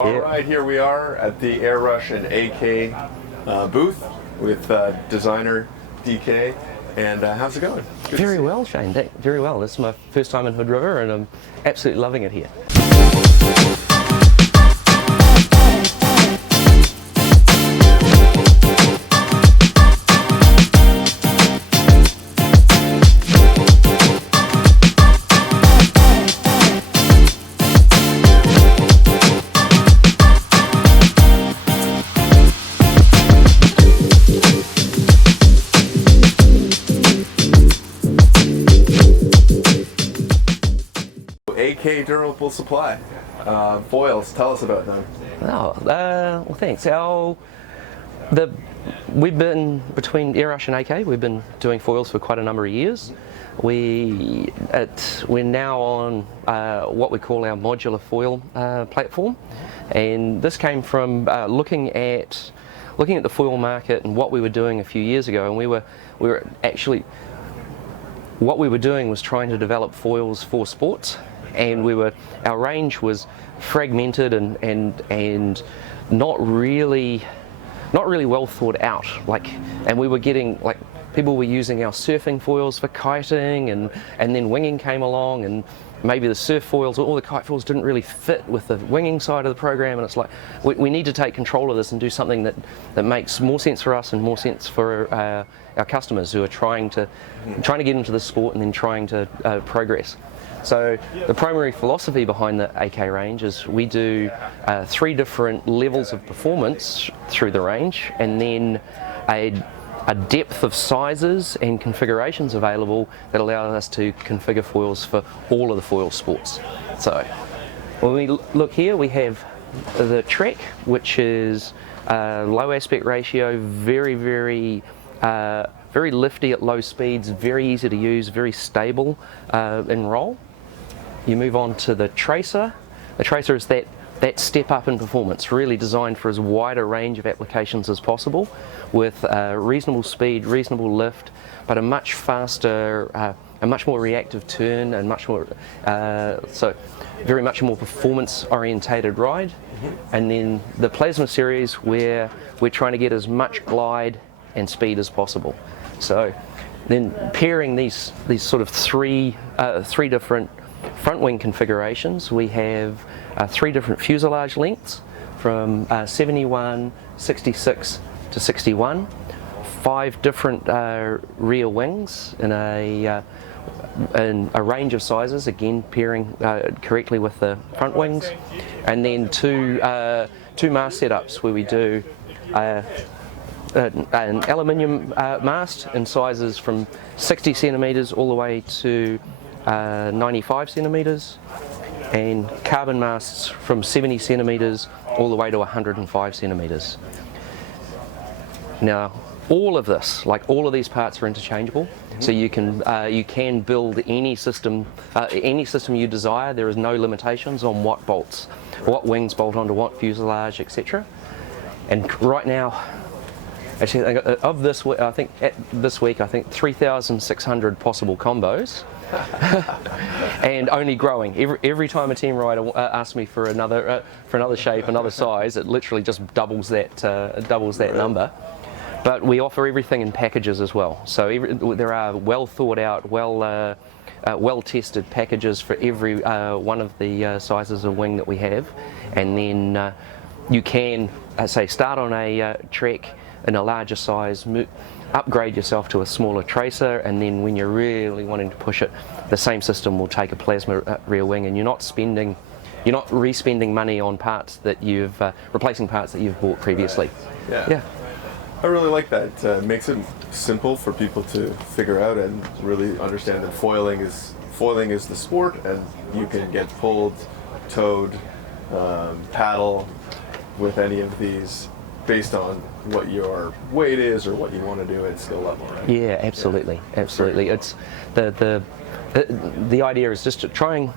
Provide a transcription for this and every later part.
Alright, here we are at the Airush and AK booth with designer DK. And how's it going? Very well, Shane. Very well. This is my first time in Hood River and I'm absolutely loving it here. AK Durable Supply. Foils, tell us about them. Well, thanks. We've been, between Airush and AK, we've been doing foils for quite a number of years. We're now on what we call our modular foil platform, and this came from looking at the foil market and what we were doing a few years ago, and we were actually, what we were doing was trying to develop foils for sports. And our range was fragmented and not really well thought out. And we were getting, people were using our surfing foils for kiting, and then winging came along, and maybe the surf foils or all the kite foils didn't really fit with the winging side of the program. And it's like we need to take control of this and do something that makes more sense for us and more sense for our customers who are trying to get into the sport and then trying to progress. So the primary philosophy behind the AK range is we do 3 different levels of performance through the range, and then a depth of sizes and configurations available that allow us to configure foils for all of the foil sports. So when we look here, we have the Trek, which is low aspect ratio, very lifty at low speeds, very easy to use, very stable in roll. You move on to the Tracer. The Tracer is that step up in performance, really designed for as wide a range of applications as possible, with reasonable speed, reasonable lift, but a much faster, a much more reactive turn, and much more, so very much a more performance orientated ride. And then the Plasma series, where we're trying to get as much glide and speed as possible. So then pairing these sort of three different front wing configurations, we have 3 different fuselage lengths from 71, 66 to 61, 5 different rear wings in a range of sizes, again pairing correctly with the front wings, and then two mast setups where we do an aluminium mast in sizes from 60 centimeters all the way to 95 centimeters, and carbon masts from 70 centimeters all the way to 105 centimeters. Now, all of this, all of these parts are interchangeable, so you can build any system you desire. There is no limitations on what wings bolt onto what fuselage, etc. And right now, actually, of this, I think 3,600 possible combos. And only growing. Every time a team rider asks me for another shape, another size, it literally just doubles that number. But we offer everything in packages as well. So there are well thought out, well tested packages for every one of the sizes of wing that we have, and then you can say start on a Trek in a larger size, upgrade yourself to a smaller Tracer, and then when you're really wanting to push it, the same system will take a Plasma rear wing, and you're not re-spending money on parts that replacing parts that you've bought previously. Yeah. I really like that. It makes it simple for people to figure out and really understand that foiling is the sport, and you can get pulled, towed, paddle with any of these based on what your weight is or what you want to do at skill level, right? Yeah, absolutely, absolutely. It's the idea is just to try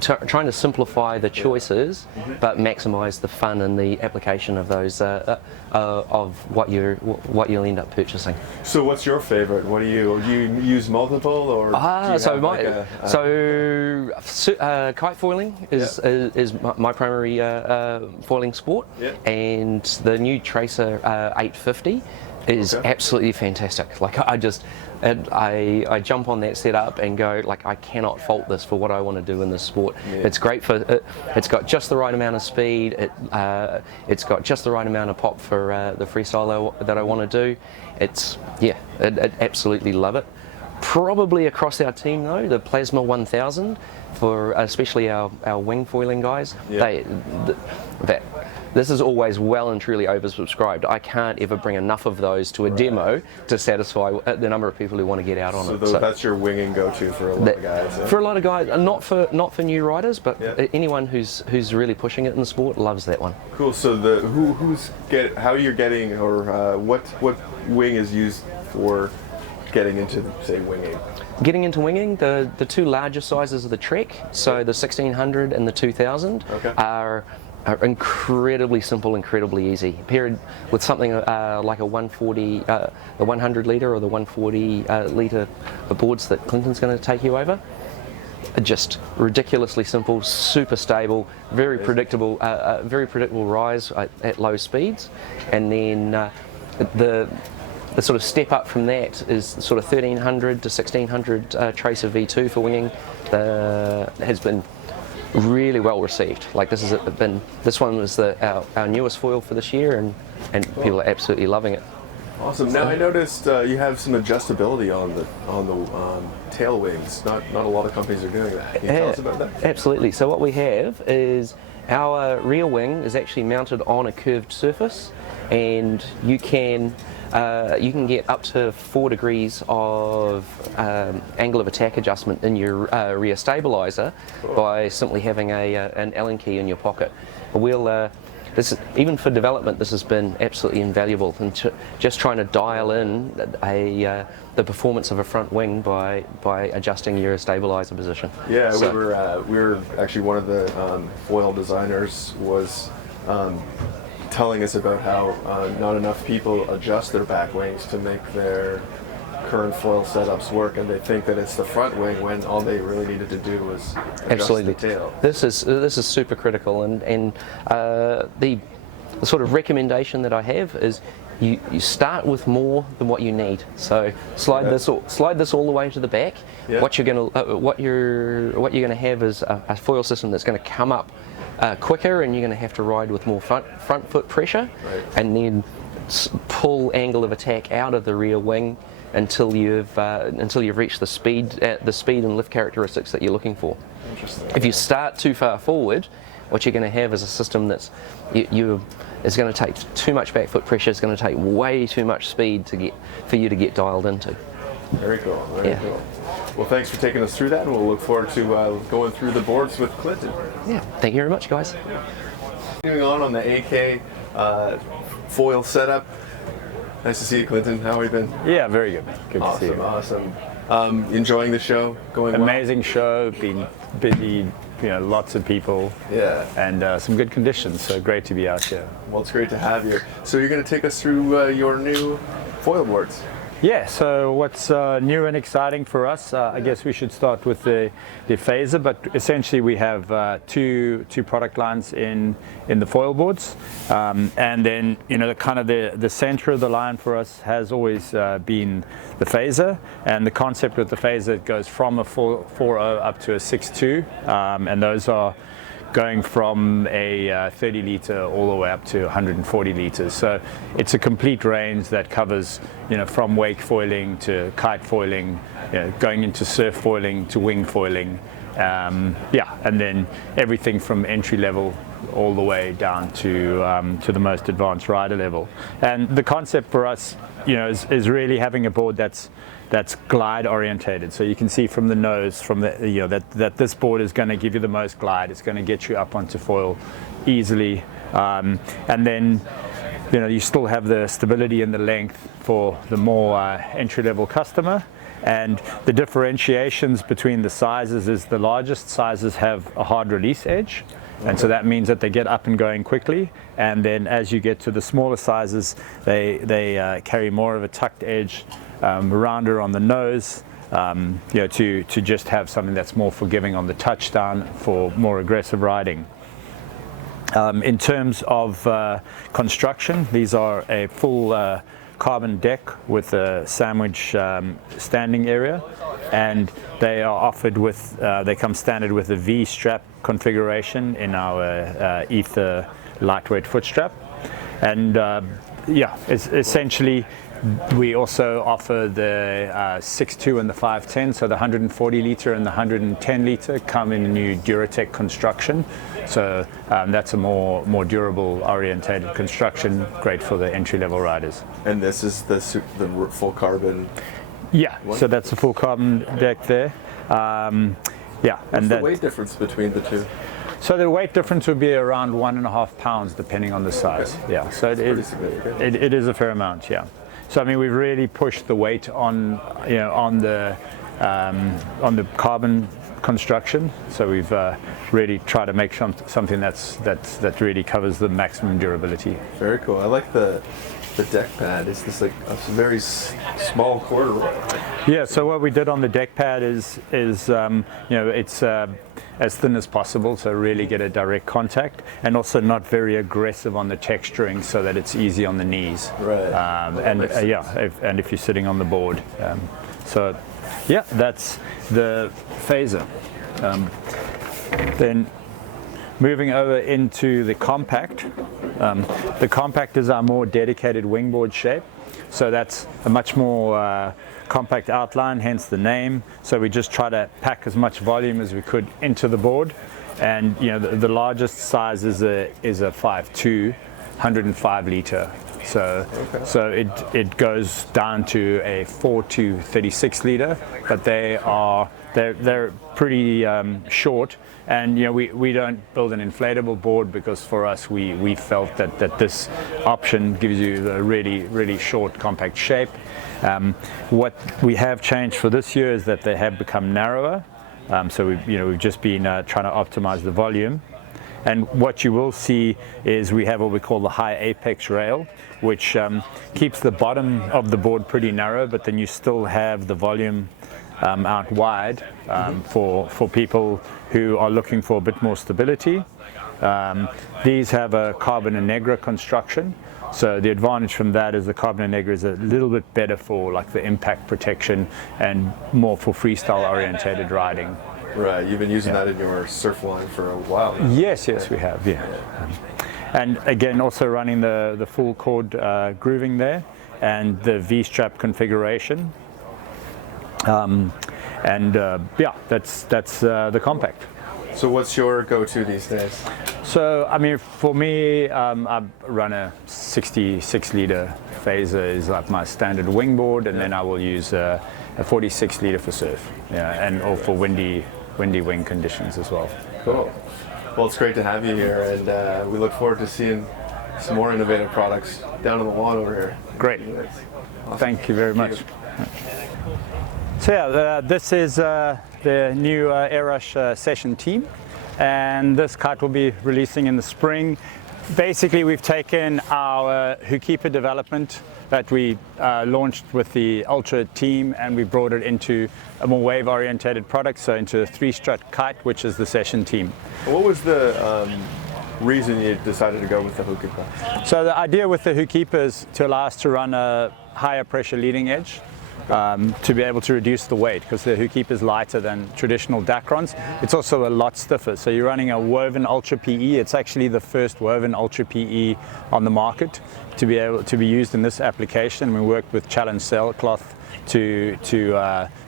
trying to simplify the choices, but maximise the fun and the application of those of what you'll end up purchasing. So what's your favorite? Do you use multiple, or do you have kite foiling is my primary foiling sport, and the new Tracer 850 is absolutely fantastic. Like I jump on that setup and go, like, I cannot fault this for what I want to do in this sport. It's great for it's got just the right amount of speed. It's got just the right amount of pop for the freestyle that I want to do. I absolutely love it. Probably across our team though, the Plasma 1000 for especially our wing foiling guys. This is always well and truly oversubscribed. I can't ever bring enough of those to a demo to satisfy the number of people who want to get out on it. So that's your winging go-to for a lot of guys. For a lot of guys, not for new riders, but anyone who's really pushing it in the sport loves that one. Cool. So how you're getting, or what wing is used for getting into, say, winging? Getting into winging, the two larger sizes of the Trek, so the 1600 and the 2000, are incredibly simple, incredibly easy. Paired with something like a 140, the 100 litre or the 140 litre boards that Clinton's going to take you over, just ridiculously simple, super stable, very predictable rise at low speeds, and then the sort of step up from that is sort of 1300 to 1600 Tracer V2 for winging. Has been really well received. Like this one was our newest foil for this year, and people are absolutely loving it. Awesome. Now I noticed you have some adjustability on the tail wings. Not a lot of companies are doing that. Can you tell us about that? Absolutely. So what we have is our rear wing is actually mounted on a curved surface, and you can get up to 4 degrees of angle of attack adjustment in your rear stabilizer by simply having an Allen key in your pocket. Even for development, this has been absolutely invaluable, and just trying to dial in the performance of a front wing by adjusting your stabilizer position. Yeah, so, we were actually, one of the foil designers was telling us about how not enough people adjust their back wings to make their current foil setups work, and they think that it's the front wing when all they really needed to do was adjust the tail. This is super critical, and the sort of recommendation that I have is you start with more than what you need. So slide this all the way to the back. What you're gonna have is a foil system that's going to come up quicker, and you're going to have to ride with more front foot pressure, and then pull angle of attack out of the rear wing until you've reached the speed and lift characteristics that you're looking for. Interesting. If you start too far forward, what you're going to have is a system that's is going to take too much back foot pressure. It's going to take way too much speed for you to get dialed into. Very cool. Very cool. Well, thanks for taking us through that, and we'll look forward to going through the boards with Clinton. Yeah, thank you very much, guys. Continuing on the AK foil setup. Nice to see you, Clinton. How have you been? Yeah, very good, man. Good to see you. Awesome. Enjoying the show? Going well? Amazing show. Been busy. Lots of people. Yeah. And some good conditions. So great to be out here. Well, it's great to have you. So you're going to take us through your new foil boards. Yeah, so what's new and exciting for us, I guess we should start with the Phazer, but essentially we have two product lines in the Foilboards, and then the center of the line for us has always been the Phazer, and the concept with the Phazer, it goes from a 4.0 up to a 6.2, and those are going from a 30 litre all the way up to 140 litres. So it's a complete range that covers, from wake foiling to kite foiling, going into surf foiling to wing foiling, and then everything from entry level all the way down to the most advanced rider level. And the concept for us, is really having a board that's glide orientated. So you can see from the nose, that this board is going to give you the most glide. It's going to get you up onto foil easily, and then you still have the stability and the length for the more entry-level customer. And the differentiations between the sizes is the largest sizes have a hard release edge, and so that means that they get up and going quickly. And then as you get to the smaller sizes, they carry more of a tucked edge, rounder on the nose, to just have something that's more forgiving on the touchdown for more aggressive riding. In terms of construction, these are a full carbon deck with a sandwich standing area, and they are offered with, they come standard with a V-strap configuration in our Ether lightweight foot strap. And it's essentially, we also offer the 6.2 and the 5.10, so the 140 litre and the 110 litre come in a new Duratec construction. So that's a more durable orientated construction, great for the entry-level riders. And this is the full carbon? Yeah, so that's the full carbon deck there. What's the weight difference between the two? So the weight difference would be around 1.5 pounds depending on the size. Okay. Yeah, so it is a fair amount, yeah. So I mean, we've really pushed the weight on the carbon construction. So we've really tried to make something that really covers the maximum durability. Very cool. I like the deck pad. It's this like a very small corduroy. Yeah. So what we did on the deck pad is it's as thin as possible, so really get a direct contact, and also not very aggressive on the texturing, so that it's easy on the knees. Right. And if you're sitting on the board. So yeah, that's the Phazer. Then moving over into the compact. The compact is our more dedicated wingboard shape. So that's a much more compact outline, hence the name. So we just try to pack as much volume as we could into the board. And the largest size is a 5.2, 105 litre. So it goes down to a 4 to 36 litre, but they're pretty short. And we don't build an inflatable board because for us we felt that this option gives you a really short compact shape. What we have changed for this year is that they have become narrower. So we've just been trying to optimize the volume. And what you will see is we have what we call the high apex rail, which keeps the bottom of the board pretty narrow, but then you still have the volume out wide for people who are looking for a bit more stability. These have a carbon and negra construction. So the advantage from that is the carbon and negra is a little bit better for like the impact protection and more for freestyle orientated riding. Right, you've been using that in your surf line for a while now. Yes, we have, yeah. And again, also running the full cord grooving there and the V-strap configuration. That's the compact. So what's your go-to these days? So I mean, for me, I run a 66 litre Phazer is like my standard wingboard, and then I will use a 46 litre for surf, or for windy wing conditions as well. Cool. Well, it's great to have you here, and we look forward to seeing some more innovative products down on the lawn over here. Great. Awesome. Thank you very much. So this is the new Airush Session Team, and this kite will be releasing in the spring. Basically, we've taken our Hookkeeper development that we launched with the Ultra team, and we brought it into a more wave-orientated product, so into a 3-strut kite, which is the Session Team. What was the reason you decided to go with the Hookkeeper? So the idea with the Hookkeeper is to allow us to run a higher pressure leading edge. To be able to reduce the weight, because the Hookkeeper is lighter than traditional Dacrons. It's also a lot stiffer. So you're running a woven Ultra PE. It's actually the first woven Ultra PE on the market to be able to be used in this application. We worked with Challenge Sailcloth to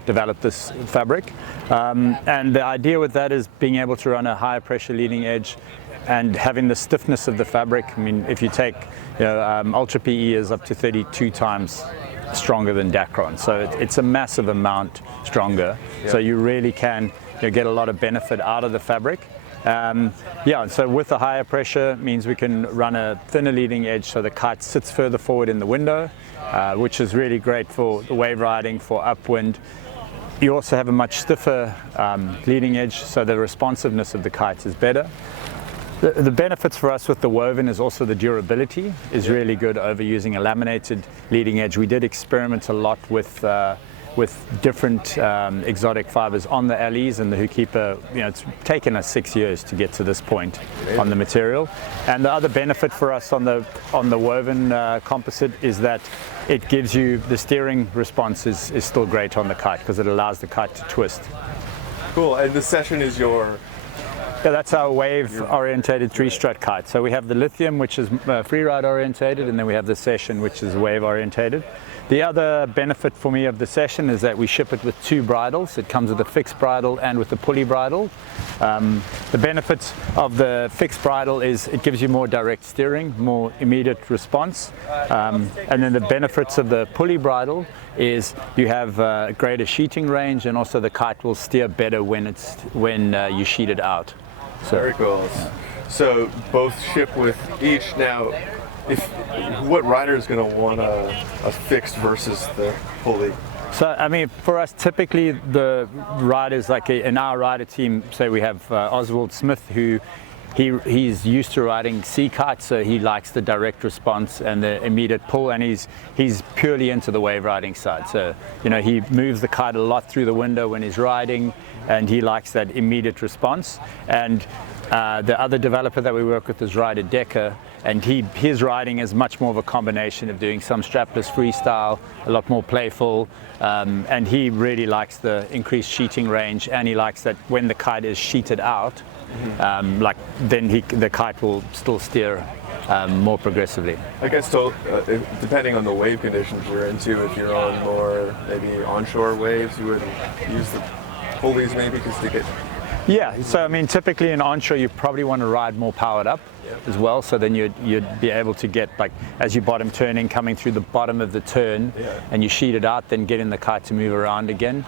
develop this fabric. And the idea with that is being able to run a higher pressure leading edge and having the stiffness of the fabric. I mean, if you take, Ultra PE is up to 32 times stronger than Dacron, so it's a massive amount stronger. Yeah. So you really can get a lot of benefit out of the fabric, Yeah, so with the higher pressure means we can run a thinner leading edge so the kite sits further forward in the window, which is really great for the wave riding, for upwind. You also have a much stiffer leading edge, so the responsiveness of the kite is better. The benefits for us with the woven is also the durability is really good over using a laminated leading edge. We did experiment a lot with different exotic fibers on the alleys and the Hookkeeper. You know, it's taken us 6 years to get to this point on the material. And the other benefit for us on the woven composite is that it gives you the steering response is still great on the kite because it allows the kite to twist. Cool. And the Session is your... Yeah, that's our wave-orientated three-strut kite. So we have the Lithium, which is freeride orientated, and then we have the Session, which is wave-orientated. The other benefit for me of the Session is that we ship it with 2 bridles. It comes with a fixed bridle and with a pulley bridle. The benefits of the fixed bridle is it gives you more direct steering, more immediate response. And then the benefits of the pulley bridle is you have greater sheeting range, and also the kite will steer better when you sheet it out. So. Very cool. So both ship with each. Now, what rider is going to want a fixed versus the pulley? So, I mean, for us, typically the riders, like in our rider team, say we have Oswald Smith, who he's used to riding sea kites, so he likes the direct response and the immediate pull, and he's purely into the wave riding side. So, you know, he moves the kite a lot through the window when he's riding, and he likes that immediate response. And the other developer that we work with is Ryder Decker, and his riding is much more of a combination of doing some strapless freestyle, a lot more playful, and he really likes the increased sheeting range, and he likes that when the kite is sheeted out, the kite will still steer more progressively. I guess so, depending on the wave conditions you're into, if you're on more maybe onshore waves, you would use the pulleys maybe because to get... Yeah, so I mean, typically in onshore you probably want to ride more powered up as well, so then you'd be able to get, like, as you bottom turning, coming through the bottom of the turn, and you sheet it out, then getting the kite to move around again.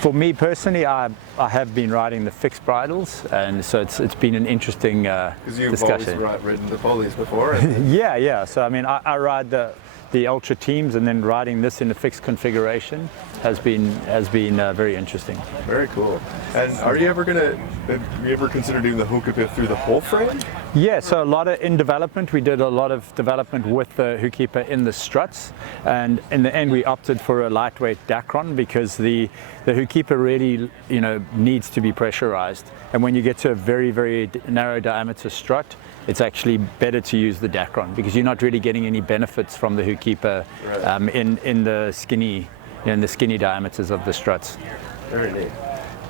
For me personally, I have been riding the fixed bridles, and so it's been an interesting discussion. Because you've always ridden the pulleys before. Yeah. So I mean, I ride the Ultra Teams, and then riding this in a fixed configuration has been very interesting. Very cool. And have you ever considered doing the Hookkeeper through the whole frame? Yeah, so a lot in development. We did a lot of development with the Hookkeeper in the struts, and in the end we opted for a lightweight Dacron because the Hookkeeper really, you know, needs to be pressurized, and when you get to a very, very narrow diameter strut, it's actually better to use the Dacron because you're not really getting any benefits from the Hookkeeper in the skinny diameters of the struts. Very neat.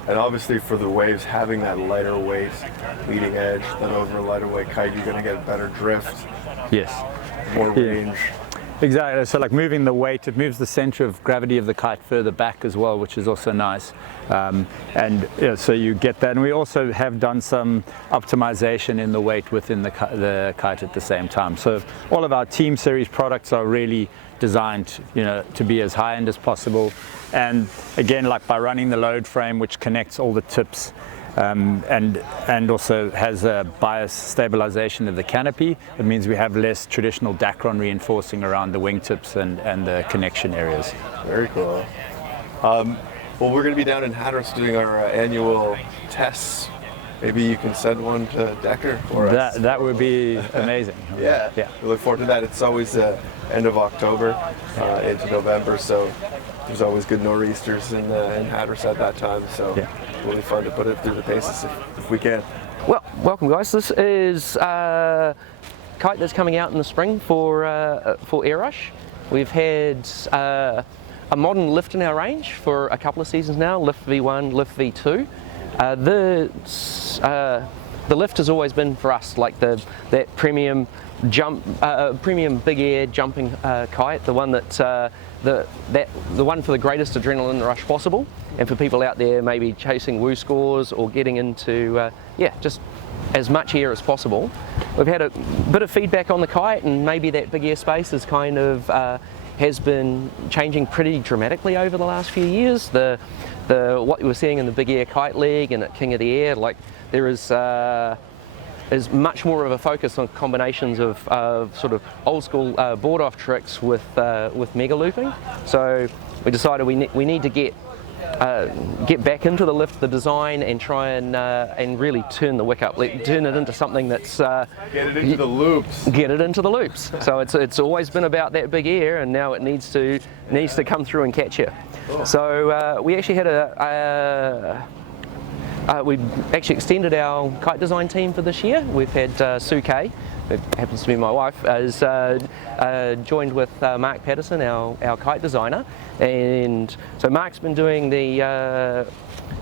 And obviously for the waves, having that lighter weight leading edge, that over a lighter weight kite, you're going to get better drift. Yes. More range. Exactly. So like moving the weight, it moves the center of gravity of the kite further back as well, which is also nice. So you get that. And we also have done some optimization in the weight within the kite at the same time. So all of our Team Series products are really designed, you know, to be as high end as possible. And again, like by running the load frame, which connects all the tips, and also has a bias stabilization of the canopy. It means we have less traditional Dacron reinforcing around the wingtips and the connection areas. Very cool. Well, we're going to be down in Hatteras doing our annual tests. Maybe you can send one to Decker for us. That would be amazing. Yeah. We look forward to that. It's always end of October into November, so there's always good nor'easters in Hatteras at that time. So really fun to put it through the paces if we can. Well, welcome guys. This is a kite that's coming out in the spring for Airush. We've had a modern lift in our range for a couple of seasons now, Lift V1, Lift V2. The lift has always been for us like that premium premium big air jumping kite, the one that the one for the greatest adrenaline rush possible, and for people out there maybe chasing woo scores or getting into just as much air as possible. We've had a bit of feedback on the kite, and maybe that big air space is kind of has been changing pretty dramatically over the last few years. What we're seeing in the Big Air Kite League and at King of the Air, like there is much more of a focus on combinations of sort of old school board off tricks with mega looping. So we decided we need to get back into the lift, the design, and try and really turn the wick up, turn it into something that's get it into the loops. Get it into the loops. So it's always been about that big air, and now it needs to come through and catch you. Oh. So we actually had we actually extended our kite design team for this year. We've had Sue Kay, who happens to be my wife, has joined with Mark Patterson, our kite designer, and so Mark's been doing the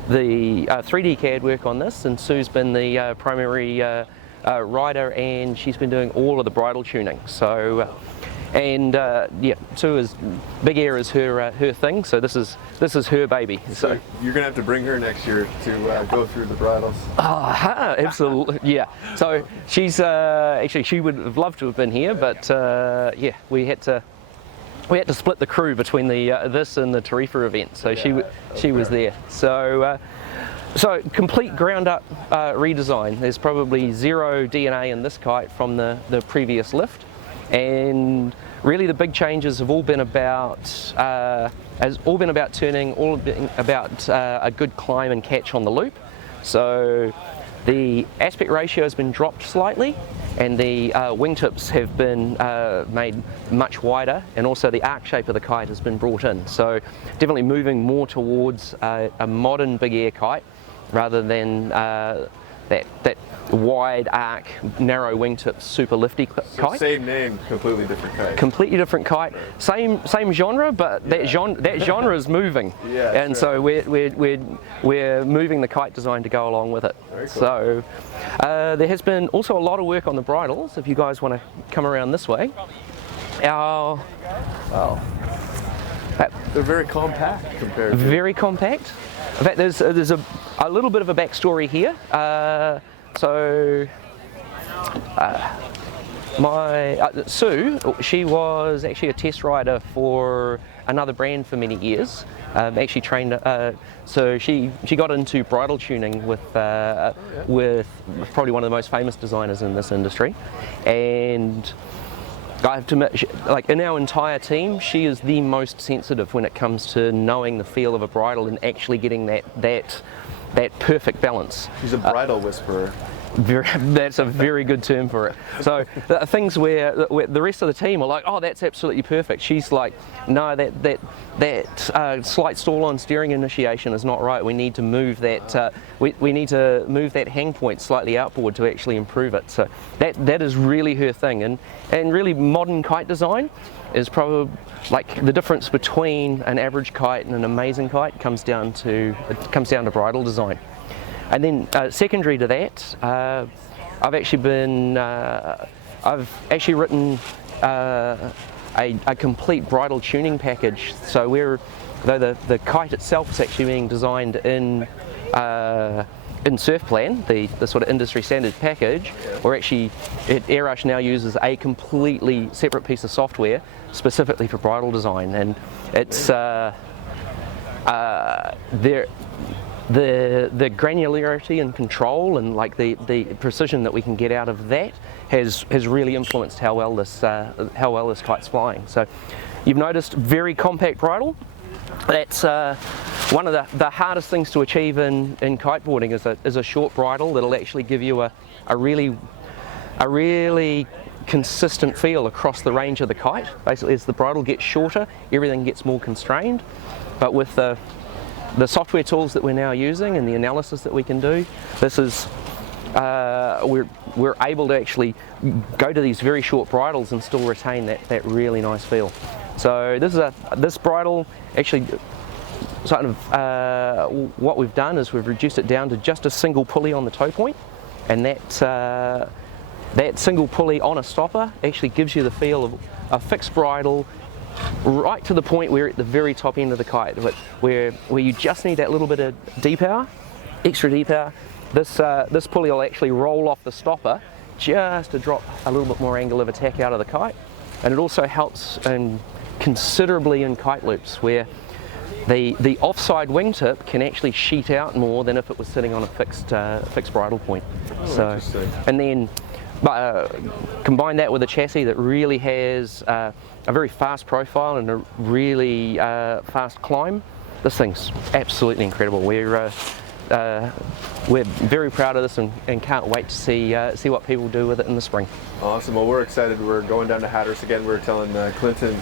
3D CAD work on this, and Sue's been the primary rider, and she's been doing all of the bridle tuning. So. Yeah, Sue is Big Air is her thing. So this is her baby. So you're gonna have to bring her next year to go through the bridles. Absolutely, yeah. So she's actually she would have loved to have been here, but yeah, we had to split the crew between this and the Tarifa event. So yeah, she was there. So. So complete ground up redesign. There's probably zero DNA in this kite from the previous lift. And really the big changes have all been about turning, about a good climb and catch on the loop. So the aspect ratio has been dropped slightly, and the wingtips have been made much wider, and also the arc shape of the kite has been brought in. So definitely moving more towards a modern Big Air kite rather than that wide arc, narrow wingtip, super lifty kite. So same name, completely different kite. Completely different kite. Same genre, but that genre is moving. Yeah, and so we're moving the kite design to go along with it. Very cool. So there has been also a lot of work on the bridles. If you guys want to come around this way, they're very compact compared to. Very compact. In fact, there's a little bit of a backstory here. Sue, she was actually a test rider for another brand for many years. Actually trained, so she got into bridle tuning with probably one of the most famous designers in this industry, and I have to admit, like in our entire team, she is the most sensitive when it comes to knowing the feel of a bridle and actually getting that perfect balance. She's a bridle whisperer. That's a very good term for it. So things where the rest of the team are like, oh, that's absolutely perfect. She's like, no, that slight stall on steering initiation is not right. We need to move that. We need to move that hang point slightly outboard to actually improve it. So that is really her thing. And really modern kite design is probably like the difference between an average kite and an amazing kite comes down to bridle design. And then secondary to that, I've actually written a complete bridle tuning package. So though the kite itself is actually being designed in Surf Plan, the sort of industry standard package, or actually Airush now uses a completely separate piece of software specifically for bridle design, and it's the granularity and control and like the precision that we can get out of that has really influenced how well this kite's flying. So you've noticed very compact bridle. That's one of the hardest things to achieve in kiteboarding is a short bridle that'll actually give you a really consistent feel across the range of the kite. Basically, as the bridle gets shorter, everything gets more constrained. But with the software tools that we're now using and the analysis that we can do, this is we're able to actually go to these very short bridles and still retain that really nice feel. So this bridle actually sort of what we've done is we've reduced it down to just a single pulley on the toe point, and that single pulley on a stopper actually gives you the feel of a fixed bridle right to the point where at the very top end of the kite, where you just need that little bit of D-power, extra D-power. This pulley will actually roll off the stopper just to drop a little bit more angle of attack out of the kite, and it also helps in considerably in kite loops, where the offside wingtip can actually sheet out more than if it was sitting on a fixed bridle point. So, and then combine that with a chassis that really has a very fast profile and a really fast climb. This thing's absolutely incredible. We're very proud of this and can't wait to see what people do with it in the spring. Awesome. Well, we're excited. We're going down to Hatteras again. We were telling Clinton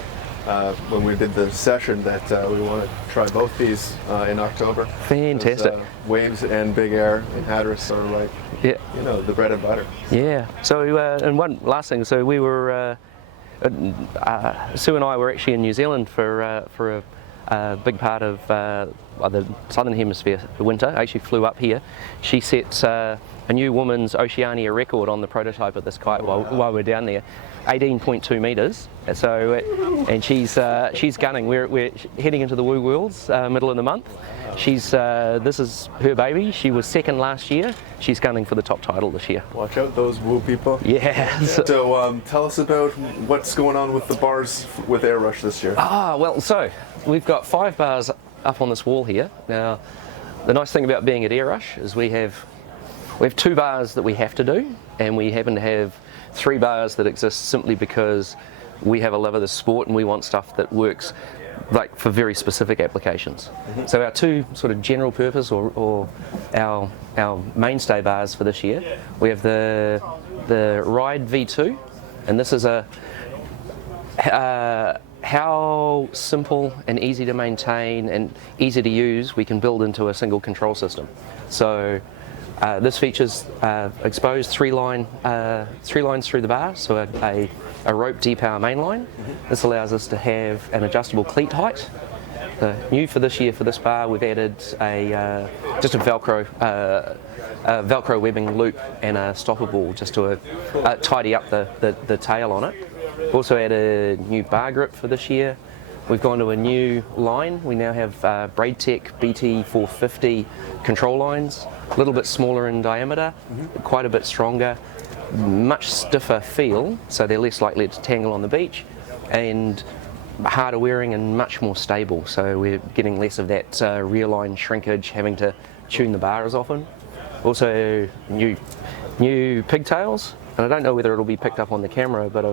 when we did the session that we want to try both these in October. Fantastic. Waves and Big Air in Hatteras are like, yeah, you know, the bread and butter. Yeah. So and one last thing. So we were Sue and I were actually in New Zealand for a big part of the Southern Hemisphere winter. I actually flew up here. She set a new woman's Oceania record on the prototype of this kite while we're down there, 18.2 meters. So, and she's gunning. We're heading into the Woo Worlds middle of the month. This is her baby. She was second last year. She's gunning for the top title this year. Watch out, those Woo people. Yeah. So tell us about what's going on with the bars with Airush this year. Well, so we've got 5 bars up on this wall here. Now, the nice thing about being at Airush is we have 2 bars that we have to do, and we happen to have 3 bars that exist simply because we have a love of the sport and we want stuff that works like for very specific applications. So our 2 sort of general purpose or our mainstay bars for this year, we have the Ride V2, and this is how simple and easy to maintain and easy to use we can build into a single control system. So this features exposed 3 lines through the bar, so a rope D-power main line. This allows us to have an adjustable cleat height. New for this year for this bar, we've added just a Velcro webbing loop and a stopper ball just to tidy up the tail on it. We've also added a new bar grip for this year. We've gone to a new line. We now have BraidTech BT450 control lines, a little bit smaller in diameter, quite a bit stronger, much stiffer feel, so they're less likely to tangle on the beach, and harder wearing and much more stable, so we're getting less of that rear line shrinkage, having to tune the bar as often. Also new pigtails, and I don't know whether it'll be picked up on the camera, but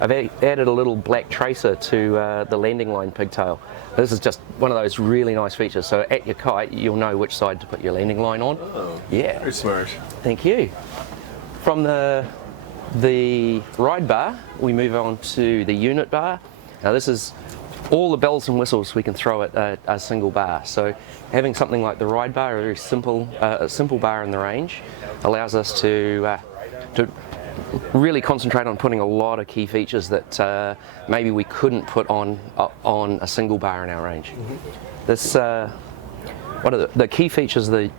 I've added a little black tracer to the landing line pigtail. This is just one of those really nice features, so at your kite you'll know which side to put your landing line on. Oh, yeah. Very smart. Thank you. From the ride bar, we move on to the unit bar. Now this is all the bells and whistles we can throw at a single bar. So having something like the ride bar, a very simple bar in the range, allows us to really concentrate on putting a lot of key features that maybe we couldn't put on a single bar in our range. This one of the key features of the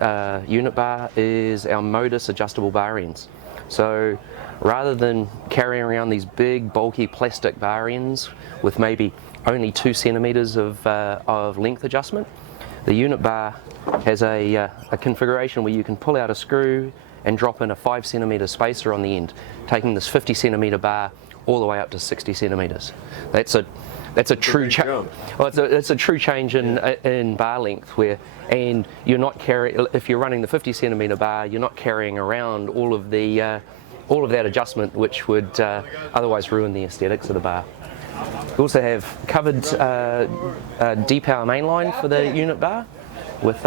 unit bar is our modus adjustable bar ends. So rather than carrying around these big bulky plastic bar ends with maybe only 2 centimeters of length adjustment, the unit bar has a configuration where you can pull out a screw and drop in a 5 centimeter spacer on the end, taking this 50 centimeter bar all the way up to 60 centimeters. That's a true change. Well, it's a true change in bar length, and you're not if you're running the 50 centimeter bar, you're not carrying around all of that adjustment, which would otherwise ruin the aesthetics of the bar. We also have covered D-power mainline for the unit bar with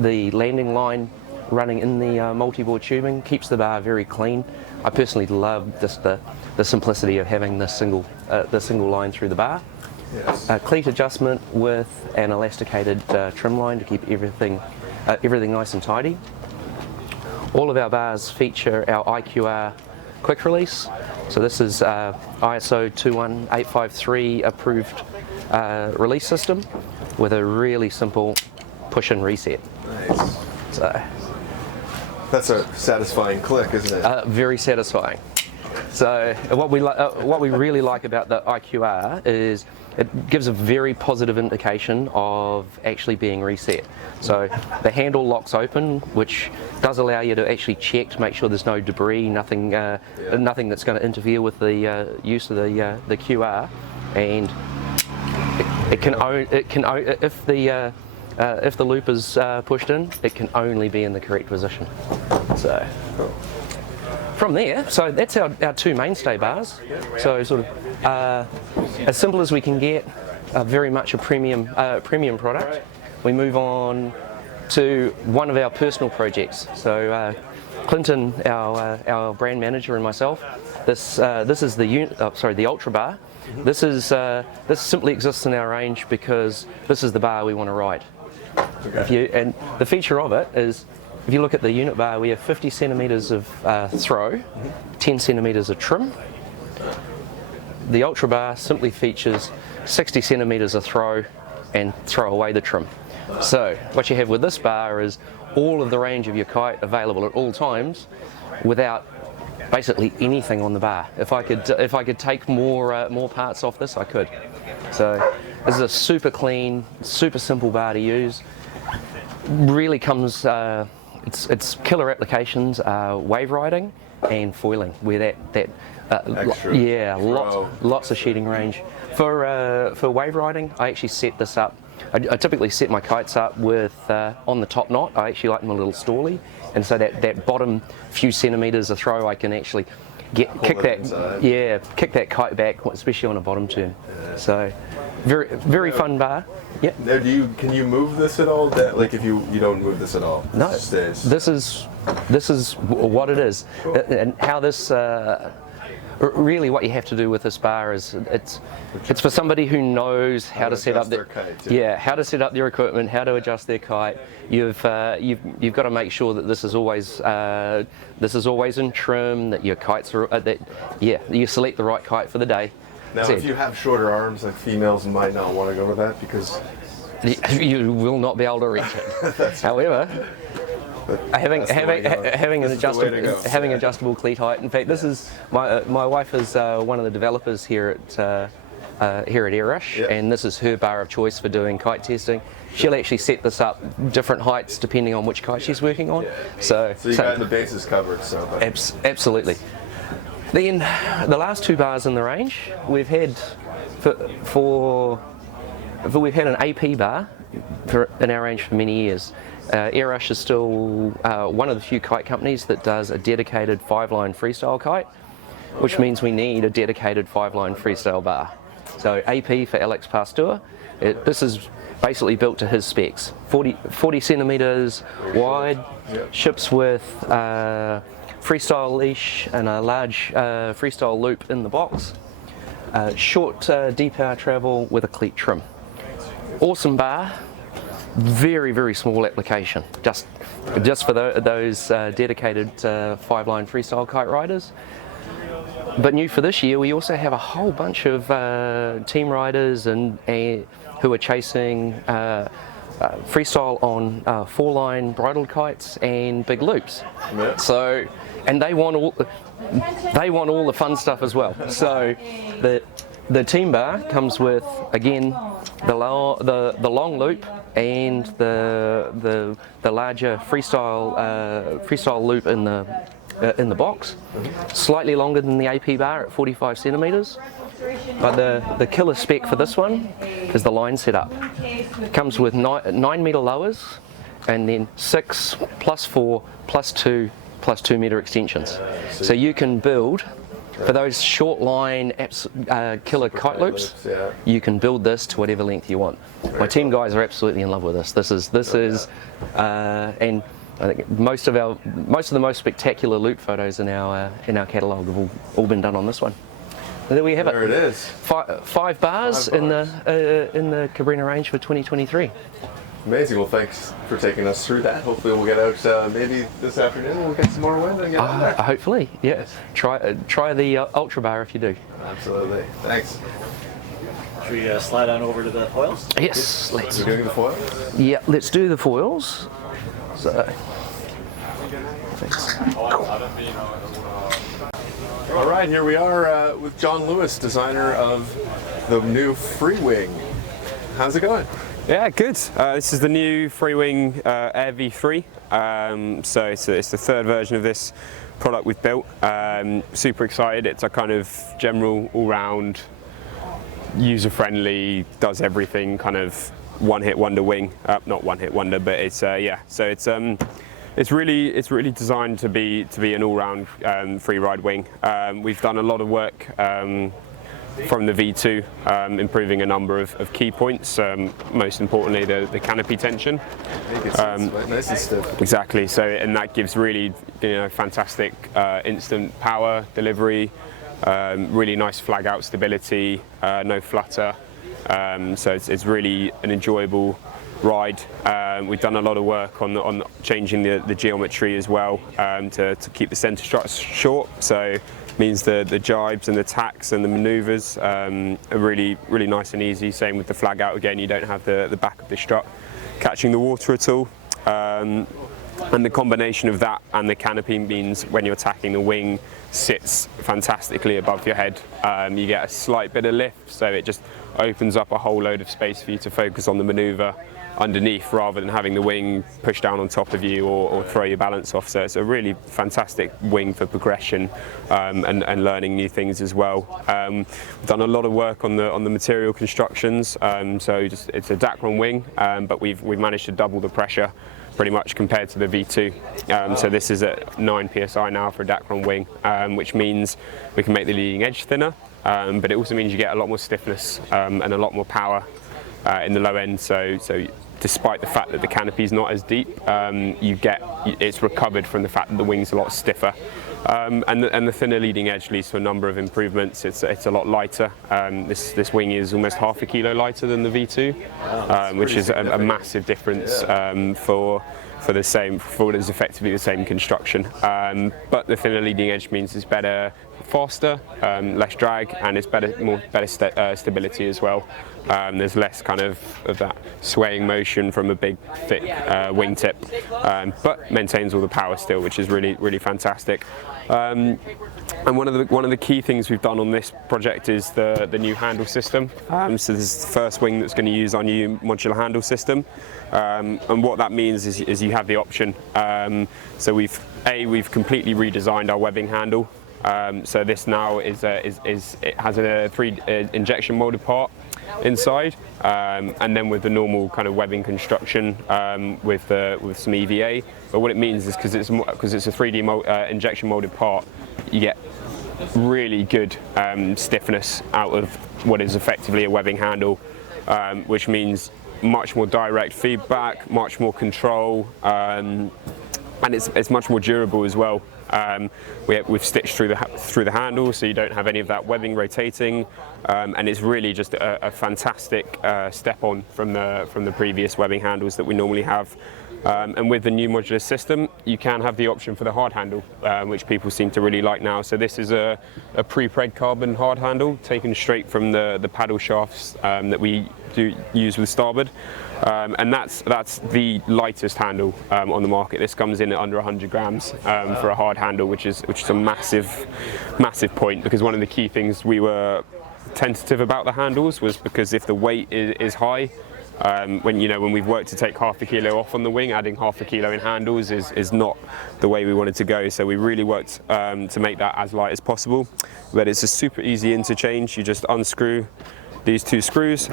the landing line running in the multi-bore tubing. Keeps the bar very clean. I personally love just the simplicity of having the single line through the bar. Yes. Cleat adjustment with an elasticated trim line to keep everything nice and tidy. All of our bars feature our IQR quick release. So this is ISO 21853 approved release system with a really simple push and reset. Nice. So that's a satisfying click, isn't it? very satisfying. So what we really like about the IQR is it gives a very positive indication of actually being reset. So the handle locks open, which does allow you to actually check to make sure there's no debris, nothing that's going to interfere with the use of the QR, and if the loop is pushed in, it can only be in the correct position. So from there, so that's our two mainstay bars. So sort of as simple as we can get, very much a premium product. We move on to one of our personal projects. So Clinton, our brand manager, and myself, this is the Ultra Bar. This simply exists in our range because this is the bar we want to ride. Okay. And the feature of it is, if you look at the unit bar, we have 50 centimetres of throw, 10 centimetres of trim. The Ultra Bar simply features 60 centimetres of throw and throw away the trim. So what you have with this bar is all of the range of your kite available at all times without basically anything on the bar. If I could take more parts off this, I could. So this is a super clean, super simple bar to use. Really comes, its killer applications are wave riding and foiling, where lots of sheeting range. For wave riding, I actually set this up. I typically set my kites up with on the top knot. I actually like them a little stally, and so that bottom few centimetres of throw, I can actually kick that kite back, especially on a bottom turn. So very fun bar. Yeah. Now, can you move this at all? Like if you don't move this at all? No. It stays. This is what it is, and how this. Really, what you have to do with this bar is it's for somebody who knows how to set up their kite, how to set up their equipment, how to adjust their kite. You've got to make sure that this is always in trim, that your kites are you select the right kite for the day. Now, if you have shorter arms, like females might not want to go with that because you will not be able to reach it. However, having adjustable cleat height. In fact, this is my wife is one of the developers here at Airush, and this is her bar of choice for doing kite testing. She'll actually set this up different heights depending on which kite she's working on. So you got the bases covered. Absolutely. Then the last two bars in the range we've had we've had an AP bar in our range for many years. Airush is still one of the few kite companies that does a dedicated 5-line freestyle kite, which means we need a dedicated 5-line freestyle bar. So AP for Alex Pasteur, this is basically built to his specs. 40 centimetres wide, ships with freestyle leash and a large freestyle loop in the box. Short D-power travel with a cleat trim. Awesome bar. Very, very small application, just for those dedicated 5-line freestyle kite riders. But new for this year, we also have a whole bunch of team riders and who are chasing freestyle on 4-line bridle kites and big loops. Yeah. So, and they want all the fun stuff as well. So the team bar comes with, again, the long loop and the larger freestyle loop in the box, slightly longer than the AP bar at 45 centimetres. But the killer spec for this one is the line setup. It comes with 9 metre lowers and then 6 plus 4 plus 2 plus 2 metre extensions. So you can build, for those short line killer kite loops, you can build this to whatever length you want. My team guys are absolutely in love with this. This is, and I think most of the most spectacular loop photos in our catalogue have all been done on this one. And there we have it. There it is. Five bars in the Cabrini range for 2023. Amazing. Well, thanks for taking us through that. Hopefully we'll get out maybe this afternoon. We'll get some more wind and get out there. Hopefully, yeah. Try the Ultra Bar if you do. Absolutely. Thanks. Should we slide on over to the foils? Yes, let's. We're doing the foils? Yeah, let's do the foils. So, thanks. All right, here we are with John Lewis, designer of the new Free Wing. How's it going? Yeah, good. This is the new Free Wing Air V3. So it's the third version of this product we've built. Super excited. It's a kind of general, all-round, user-friendly, does everything kind of one-hit wonder wing. Not one-hit wonder, but it's yeah. So it's really designed to be an all-round free ride wing. We've done a lot of work from the V2, improving a number of key points. Most importantly, the canopy tension. Nice and stiff. Exactly. So, and that gives really, fantastic instant power delivery. Really nice flag out stability. No flutter. So it's really an enjoyable ride. We've done a lot of work on changing the geometry as well to keep the centre strut short. So means the jibes and the tacks and the manoeuvres are really nice and easy. Same with the flag out. Again, you don't have the back of the strut catching the water at all. And the combination of that and the canopy means when you're tacking, the wing sits fantastically above your head. You get a slight bit of lift, so it just opens up a whole load of space for you to focus on the manoeuvre underneath rather than having the wing push down on top of you or throw your balance off. So it's a really fantastic wing for progression and learning new things as well. We've done a lot of work on the material constructions. So it's a Dacron wing, but we've managed to double the pressure pretty much compared to the V2. So this is at 9 psi now for a Dacron wing, which means we can make the leading edge thinner, but it also means you get a lot more stiffness and a lot more power in the low end. So despite the fact that the canopy is not as deep, it's recovered from the fact that the wing's a lot stiffer. And the thinner leading edge leads to a number of improvements. It's a lot lighter. This wing is almost half a kilo lighter than the V2, which is a massive difference for what is effectively the same construction. But the thinner leading edge means it's better, faster, less drag, and it's better stability as well. There's less kind of that swaying motion from a big, thick wingtip, but maintains all the power still, which is really fantastic. And one of the key things we've done on this project is the new handle system. So this is the first wing that's going to use our new modular handle system. And what that means is you have the option. So we've completely redesigned our webbing handle. So this now it has a 3 injection molded part inside, and then with the normal kind of webbing construction with some EVA. But what it means is because it's a 3D injection molded part, you get really good stiffness out of what is effectively a webbing handle, which means much more direct feedback, much more control, and it's much more durable as well. We've stitched through the handle, so you don't have any of that webbing rotating, and it's really just a fantastic step on from the previous webbing handles that we normally have. And with the new modular system, you can have the option for the hard handle, which people seem to really like now. So this is a pre-preg carbon hard handle taken straight from the paddle shafts that we use with starboard. And that's the lightest handle on the market. This comes in at under 100 grams for a hard handle, which is a massive point, because one of the key things we were tentative about the handles was because if the weight is high, when we've worked to take half a kilo off on the wing, adding half a kilo in handles is not the way we wanted to go. So we really worked to make that as light as possible. But it's a super easy interchange. You just unscrew these 2 screws,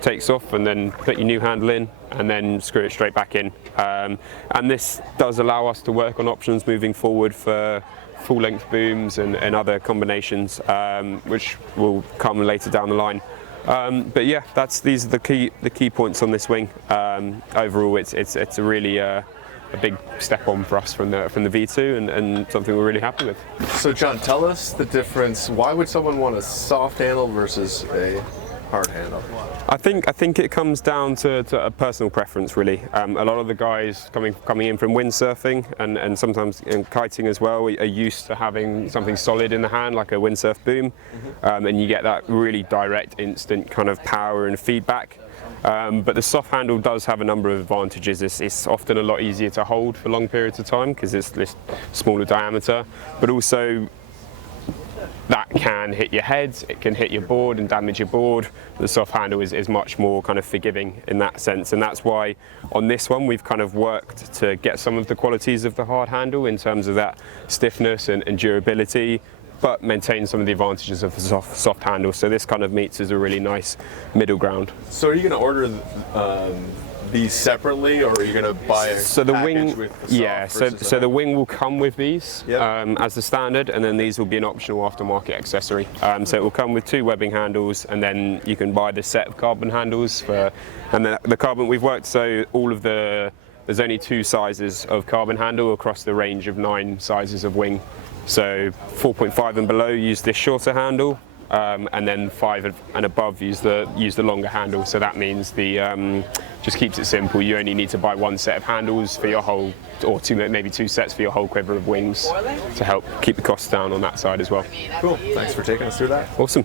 takes off, and then put your new handle in, and then screw it straight back in. And this does allow us to work on options moving forward for full-length booms and other combinations, which will come later down the line. But yeah, these are the key points on this wing. Overall, it's a really a big step on for us from the V2 and something we're really happy with. So John, tell us the difference. Why would someone want a soft handle versus a hard handle? I think it comes down to a personal preference, really. A lot of the guys coming in from windsurfing and sometimes in kiting as well are used to having something solid in the hand, like a windsurf boom, and you get that really direct, instant kind of power and feedback. But the soft handle does have a number of advantages. It's often a lot easier to hold for long periods of time because it's this smaller diameter, but also that can hit your head, it can hit your board and damage your board. The soft handle is much more kind of forgiving in that sense, and that's why on this one we've kind of worked to get some of the qualities of the hard handle in terms of that stiffness and durability, but maintain some of the advantages of the soft handle. So this kind of meets as a really nice middle ground. So are you going to order these separately, or are you going to buy a package with the soft? Yeah, so the wing will come with these as the standard, and then these will be an optional aftermarket accessory. So it will come with 2 webbing handles, and then you can buy the set of carbon handles and the carbon we've worked, so there's only 2 sizes of carbon handle across the range of 9 sizes of wing. So 4.5 and below use this shorter handle, and then 5 and above use the longer handle. So that means just keeps it simple. You only need to buy 1 set of handles for your whole, or maybe 2 sets for your whole quiver of wings, to help keep the costs down on that side as well. Cool. Thanks for taking us through that. Awesome.